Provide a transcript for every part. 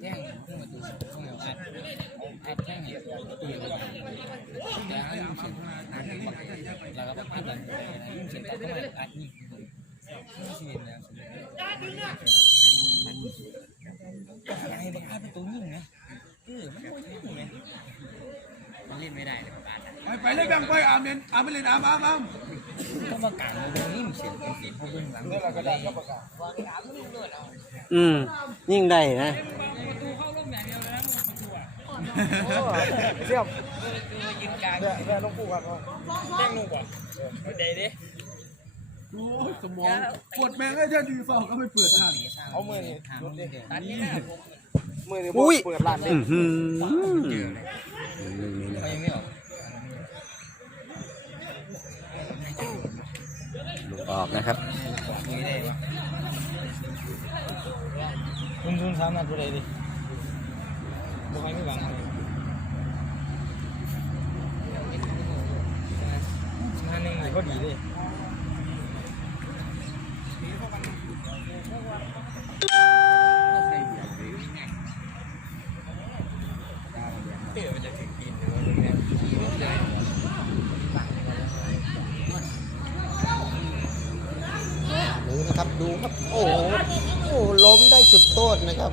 แท่งขึ้นมาดูข้างหลังอัดอัดแท่งเนี่ยตีเลยแล้วยุ่งเส้นอัดนี่บักแล้วก็อัดหลังยุ่งเส้นตัดเข้ามาอัดนี่ไม่ใช่แล้วอะไรบางอัดเป็นตัวยิ่งนะเออมันตัวยิ่งไงมันเล่นไม่ได้เลยบางอัดไปไปเลยแบ่งไปอามเล่นอามไปเล่นอามอามอามต้องประกาศเบิ่งนี่มันเสียเป็นเสียงเขาเบิ่งหลังเราก็ได้ประกาศอืมยิ่งได้นะ เสียบยืนกลางแม่ต้องปูครับแจ้งนุ่กว่ะเดย์ดิโอ้ยสมองปวดแม่งไอ้เจ้าดีฟอกก็ไม่เปิดงานเอามือนี่ทางตัดนี่นะมือนี่อุ้ยเปิดร้านเด็อือหือไปยังไม่ออกลูกออกนะครับคุยได้คุณคุณสามารถพูดได้ดิบอกให้ไม่บัง มาหนึ่งเลยก็ดีเลยดูนะครับดูครับ โอ้โหโอ้ล้มได้จุดโทษนะครับ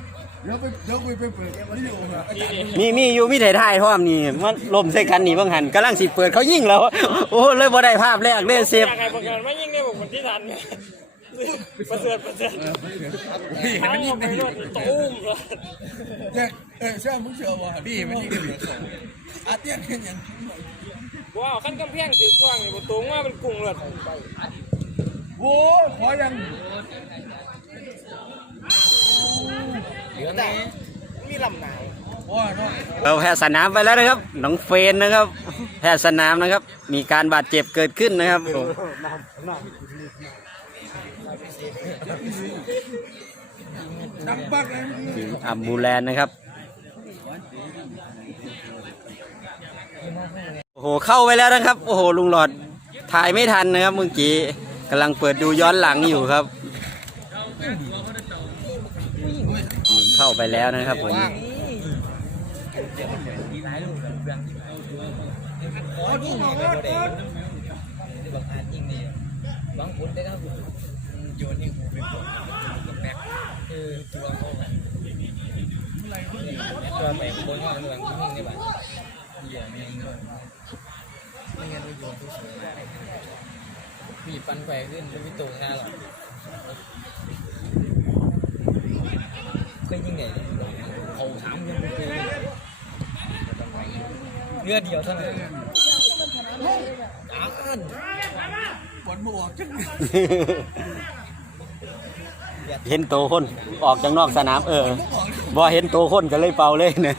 เดี๋ยวไปเดี๋ยวไปไปเปิดวิดีโอนะอาจารย์มีมีอยู่มีถ่ายถ่ายพร้อมนี่มันลมใส่กันนี่บางหันกำลังสิเปิดเขายิงแล้ว โอ้เลยบ่ได้ภาพแรกเลยเซฟอยากให้ประกันไม่ยิงเนี่ยผมคนที่ทันไงประเสริฐประเสริฐทั้งหมดไปรถตุ้มเลยแจ็คเออใช่มึงเชื่อว่าพี่มันยิ่งเดือดสองอาเตี้ยนแค่ยังว้าวขั้นกำแพงถือกว้างนี่ประตูว่าเป็นกรุงเลยโอ้ยขอยัง เหลือแต่มีลำหนาวว่าเนาะเราแพ้สนามไปแล้วนะครับน้องเฟนนะครับ แพ้สนามนะครับ มีการบาดเจ็บเกิดขึ้นนะครับผมดังปักเลยทีมอัมบูแลนด์นะครับโอ้โหเข้าไปแล้วนะครับ โอ้โหลุงหลอดถ่ายไม่ทันนะครับเมื่อกี้กำลังเปิดดูย้อนหลังอยู่ครับเข้า ไปแล้วนะครับผมวาบางอันยิงนี่บางคนได้แล้วโยนเป็นแบ็คคือตัวเขาตัวไปบนว่าเมืองที่นี่บ้างเหยียบนี่ไม่งั้นโยนทุกสิ่งมีฟันแฝงขึ้นเป็นวิตูห้าหรอ เคยยิงไหนเขาถามยังไม่เคยเลือเดียวเท่านั้นผลบวกจังเห็นโตคนออกจากนอกสนามเออบ่เห็นโตคนก็เลยเป่าเลยเนี่ย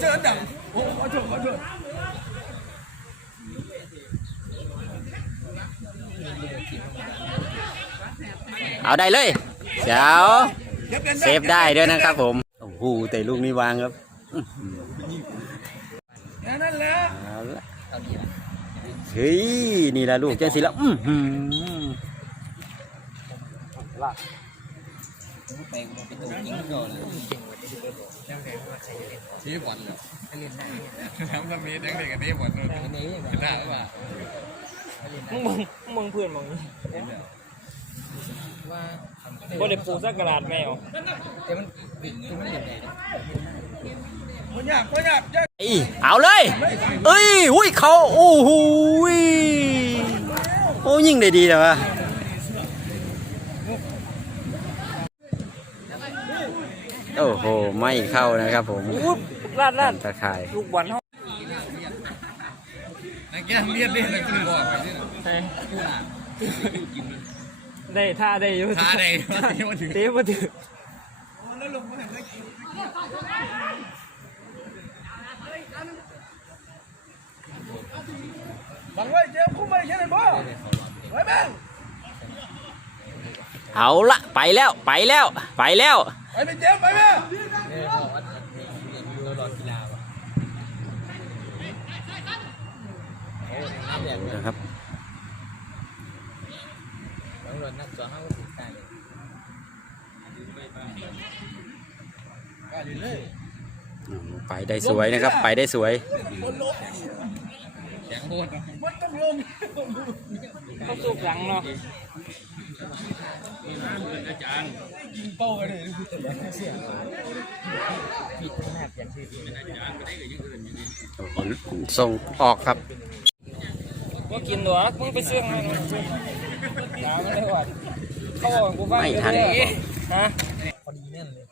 เจอดังโอ้ขอโทษขอโทษเอาได้เลย เดี๋ยวเดี๋ยวกันเซฟได้ด้วยนะครับผม โอ้โหแต่ลูกนี้วางครับอื้อหือนั่นแหละเอาละเฮ้ย นี่แหละลูกเจ้าสิแล้วอื้อหือไปไปตูยิงก่อนเลยชี้บอลเลยน้ำก็มีเด็กๆกันนี่บอลนู่นอันนี้เป็นหน้าหรือเปล่ามึงมึงมึงเพื่อนมึงว่าทำ บ่ได้ปูสักกระดาษแมวแต่มันคือมันเห็นได้มันยากมันยากยากไอ้เอาเลย เอ้ยหุ้ยเขาโอ้โหยโอ้ยิงได้ดีแต่ว่าโอ้โห ไม่เข้านะครับผมอุ๊บลาดลาดตะข่ายลูกบอลเฮานักกีฬาเรียนเล่นแล้วคือบอกไปนี่เฮ้ย ได้ท่าได้อยู่ท่าใดที่มาถึงเตะบ่ถึงบังไว้เจ้าคุ้มไม่ใช่ไหมบ่ไว้แม่งเอาละไปแล้วไปแล้วไปแล้วไปไปเจ้าไปแม่งเนี่ยบอกว่าดูรอกีฬาว่ะโอ้น้ำแดงเลยนะครับบางรถนักจอห้าสิบใต้ไปได้สวยนะครับ ไปได้สวยแข็งโคตรมันต้องลงเขาสุกหลังเนาะยิงเป้ากันเลยผิดขนาดอย่างที่ดีส่งออกครับบ่กินดอมึงไปเสื่องให้มันหามันเลยว่าเขาบอกกูฟัง ไม่ทันฮะพอดีแน่นเลย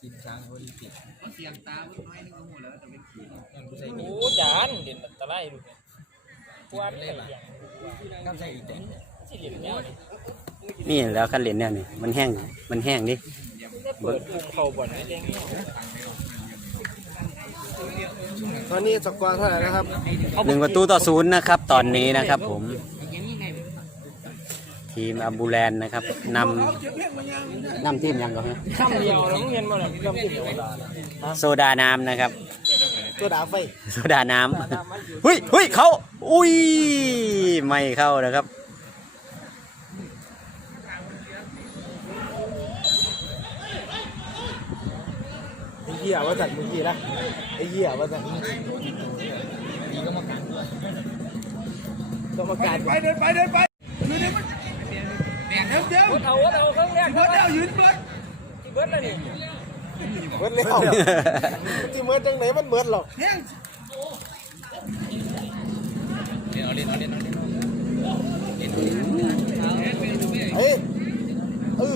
ทีมช้างพอดีผิดเสียงตาเพิ่งน้อยนึงก็หมดแล้วแต่เป็นขีดยังกูใส่โอ้จานเด่นอันตรายดูเนี่ยกูว่ามันเป็นอย่างน้ำใส่อีกแต่สิเด่นแนวนี่นี่แล้วคันเหรียญเนี่ยนี่มันแห้งมันแห้งดิเปิดปุ่มเข้าบ่อนให้เด้งเนี่ยตอนนี้สกอร์เท่าไหร่นะครับหนึ่งประตูต่อศูนย์นะครับ ตอนนี้นะครับผม ทีมอัมบูแลนนะครับนำนำทีมยังก่อนฮะคำเดียวแล้วมึงเห็นบ่ล่ะคำเดียวโซดาน้ำนะครับตัวดาไฟโซดาน้ำเฮ้ยเฮ้ยเขาอุ้ยไม่เข้านะครับไอ้เหี้ยว่าจัดเมื่อกี้นะไอ้เหี้ยว่าจัดดีก็มากันด้วยกรรมการไปเดินไปเดินไปอยู่นี่มัน เดี๋ยวเดี๋ยววัดเอาวัดเอาเครื่องแรกเบิร์ดแล้วยืนเบิร์ดเบิดแล้วนี่เบิร์ดแล้วที่เบิร์ดจังไหนมันเบิร์ดหรอกเนี่ยเล่นเอาเล่นเอาเล่นเอาเล่นเฮ้ยเออ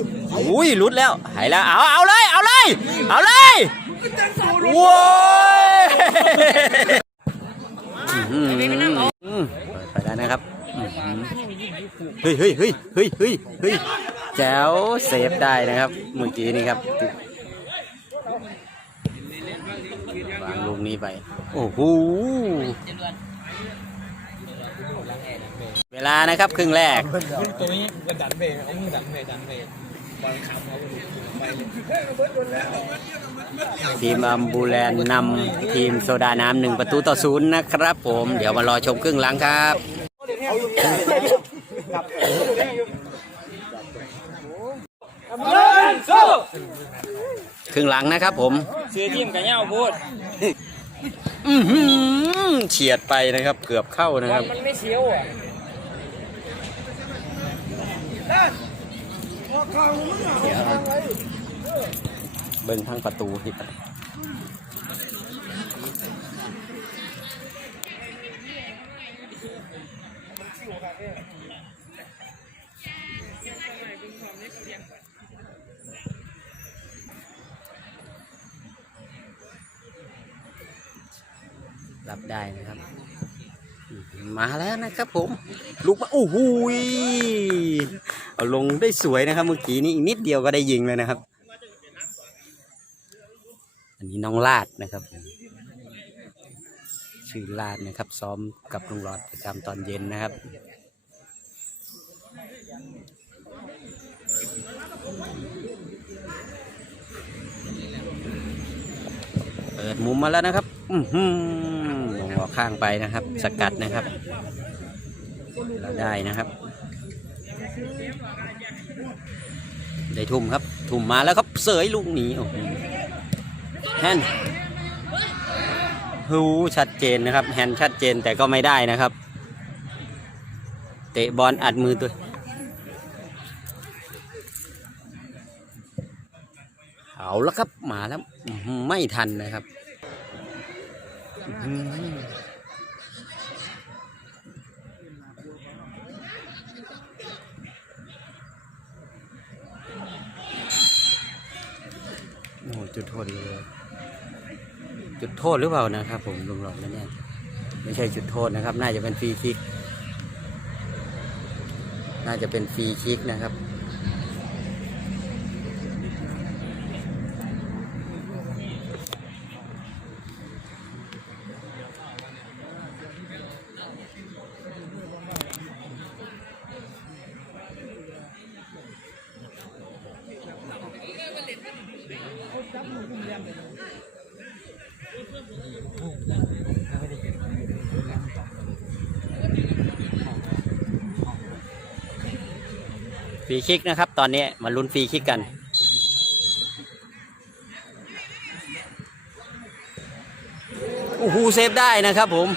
อุ้ยหลุดแล้วหายแล้วเอาเอาเลยเอาเลยเอาเลยโว้ยอื้อหือเปิดไปแล้วนะครับอื้อหือ เฮ้ยเฮ้ยเฮ้ยเฮ้ยเฮ้ยเฮ้ยแจ๋วเซฟได้นะครับเมื่อกี้นี่ครับวางลูกนี้ไป โอ้โหเวลานะครับครึ่งแรกตัวนี้ก็ดันเบรกเอามือดันเบรกดันเบรบอลขับเขาทีมอัมบูแลนนำทีมโซดาน้ำหนึ่งประตูต่อศูนย์นะครับผม เดี๋ยวมารอชมครึ่งหลังครับ ครึ่งหลังนะครับผม ซื้อทีมกันยาวพูดอือหือเฉียดไปนะครับ เกือบเข้านะบคอรัลบมันไม่เสียวอะเบิ้งทางประตูที่ รับได้นะครับ มาแล้วนะครับผม ลูกมาโอ้โหเอาลงได้สวยนะครับ เมื่อกี้นี้อีกนิดเดียวก็ได้ยิงเลยนะครับ อันนี้น้องลาดนะครับชื่อลาดนะครับ ซ้อมกับลุงหลอดประจำตอนเย็นนะครับเปิดมุมมาแล้วนะครับ อือ ข้างไปนะครับ สกัดนะครับ เราได้นะครับ ได้ทุ่มครับ ทุ่มมาแล้วครับเสยลูกหนีโอ้โหแฮนด์หูชัดเจนนะครับ แฮนด์ชัดเจนแต่ก็ไม่ได้นะครับ เตะบอลอัดมือตัวเอาละครับมาแล้วไม่ทันนะครับ โอ้โหจุดโทษเลย จุดโทษหรือเปล่านะครับผมลุงหลอกแล้วเนี่ยไม่ใช่จุดโทษนะครับ น่าจะเป็นฟรีคิก น่าจะเป็นฟรีคิกนะครับ ฟรีคิกนะครับ ตอนนี้มาลุ้นฟรีคิกกันโอ้โหเซฟได้นะครับผม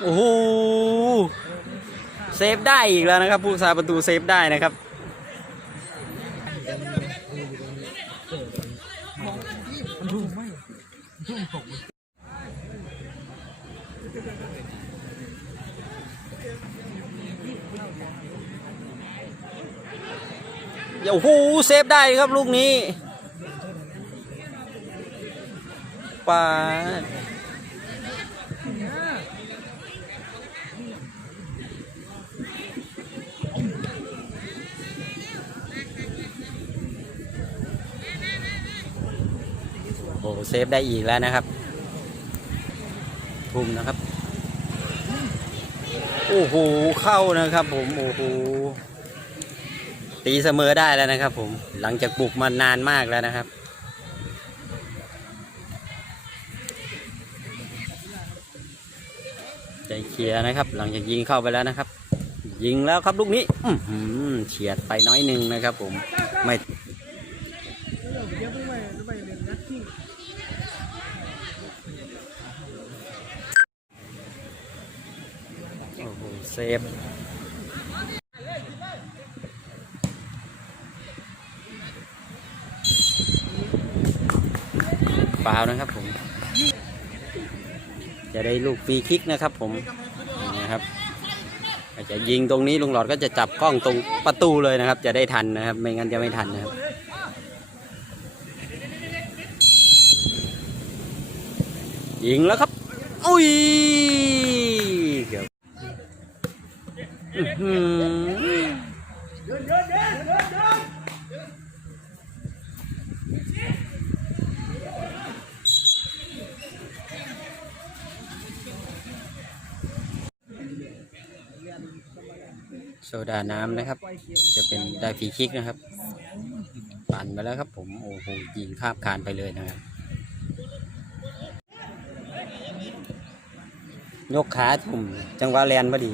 โอ้โหเซฟได้อีกแล้วนะครับ ผู้สาประตูเซฟได้นะครับ โอ้โหเซฟได้ครับลูกนี้ปาดโอ้โหเซฟได้อีกแล้วนะครับ ทุ่มนะครับ โอ้โห เข้านะครับผม โอ้โห ตีเสมอได้แล้วนะครับ ผมหลังจากบุกมานานมากแล้วนะครับ ใจเคลียร์นะครับ หลังจากยิงเข้าไปแล้วนะครับ ยิงแล้วครับลูกนี้อืเฉียดไปน้อยหนึ่งนะครับ ผมไม่เซฟ ฟาวล์นะครับผม จะได้ลูกฟรีคิกนะครับผมนี่นะครับอาจจะยิงตรงนี้ลุงหลอดก็จะจับกล้องตรงประตูเลยนะครับ จะได้ทันนะครับ ไม่งั้นจะไม่ทันนะครับยิงแล้วครับอุ้ยเกือบ โซดาน้ำนะครับ จะเป็นได้ฟรีคิกนะครับ ปั่นไปแล้วครับผม โอ้โหยิงคาบคานไปเลยนะครับ ยกขาถุ่มจังหวะแลนพอดี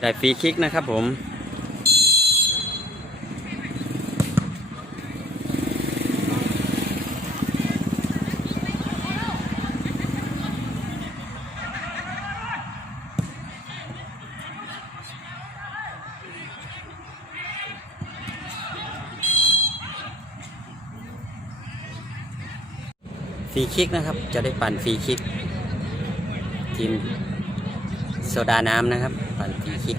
ได้ฟรีคิกนะครับผม ฟรีคิกนะครับ จะได้ปั่นฟรีคิกทีม ซดาน้ำนะครับปั่นฟรีคิก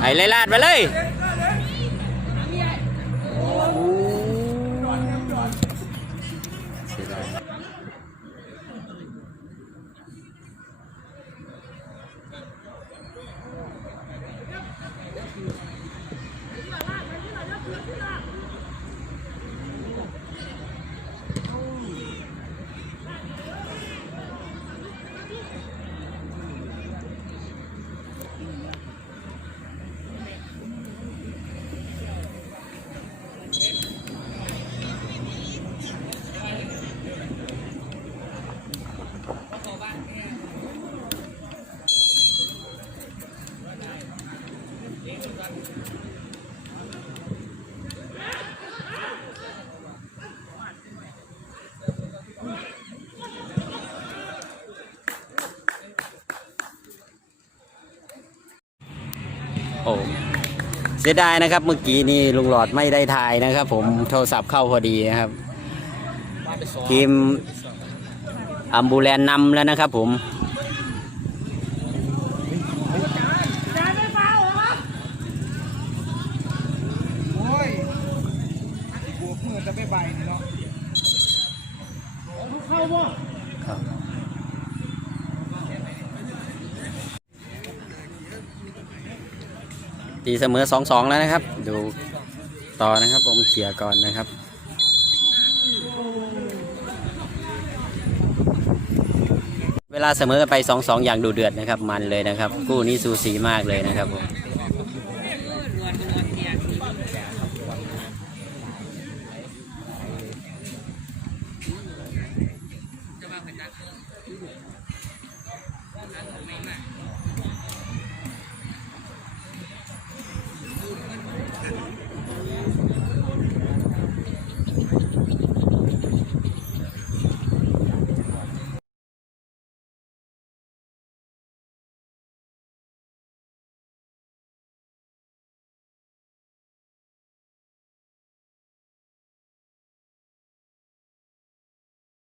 ไอ้เลยลาดมาเลย you. อ้เสียดายนะครับ เมื่อกี้นี่ลุงหลอดไม่ได้ถ่ายนะครับ ผมโทรศัพท์เข้าพอดีนะครับ ทีมอัมบูแลนนำแล้วนะครับผมโอ้ยบวกมือจะไม่ใบนี่เนาะ ตีเสมอสองสองแล้วนะครับ ดูต่อนะครับผมเขี่ยก่อนนะครับเวลาเสมอกันไปสองสองอย่างดูเดือดนะครับมันเลยนะครับคู่นี้สูสีมากเลยนะครับผม